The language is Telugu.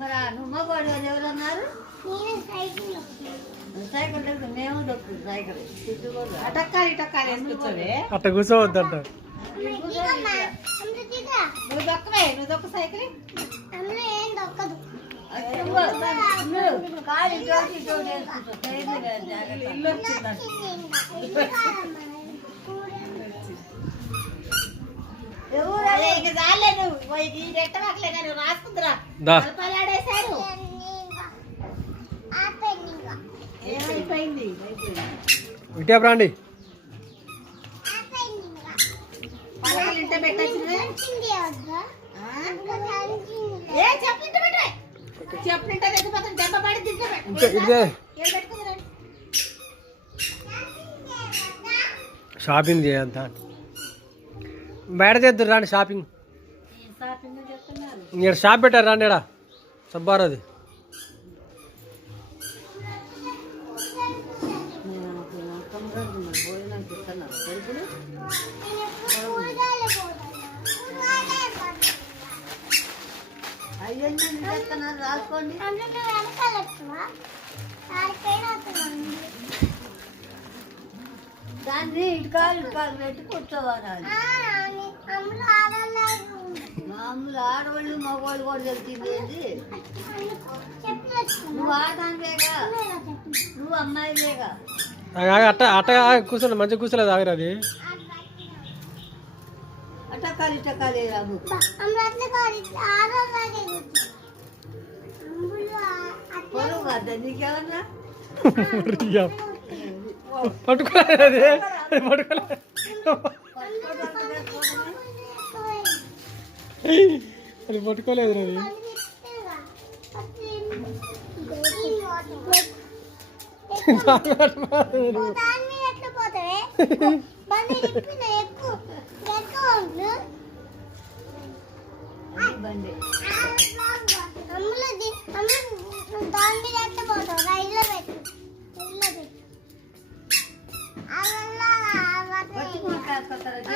మరి నువ్వు మగవాడు ఎవరన్నారు? సైకిల్ మేము దొక్కు సైకిల్ అటక్కాలి ఇటక్కాలి కూర్చోవే అట్ట కూర్చోవద్దంట. నువ్వు దొక్కవే నువ్వు దొక్క సైకిల్ కాలి ఇల్లు వచ్చిందంట. రాసుకుందిరా ఆడేశారు. ఏమైపోయింది ఇటే రండి. పలకలు ఇంట పెట్టచ్చింది. చెప్పుంటే దెబ్బ పడి షాపింగ్ చేయంత బయట చేద్దరు రాండి. షాపింగ్ ఇక్కడ షాప్ పెట్టారు రాండి. ఇక్కడ సబ్బారాది రాసుకోండి. దాన్ని ఇటుకాలు పెట్టి కూర్చోవాలి. మామూలు ఆడవాళ్ళు మగవాళ్ళు కూడా తెలిసింది ఏంటి? నువ్వు ఆడదానివేగా, నువ్వు అమ్మాయివేగా. అట్ట అట్ట కూర్చోలేదు, మంచిగా కూర్చోలేదు. ఆగరు అది అటకాలి ఇటకాలి నీకేమన్నా పట్టుకోలేదు. అది పట్టుకోలేదు, అది పట్టుకోలేదు. అది బండి పట్టుకుంటా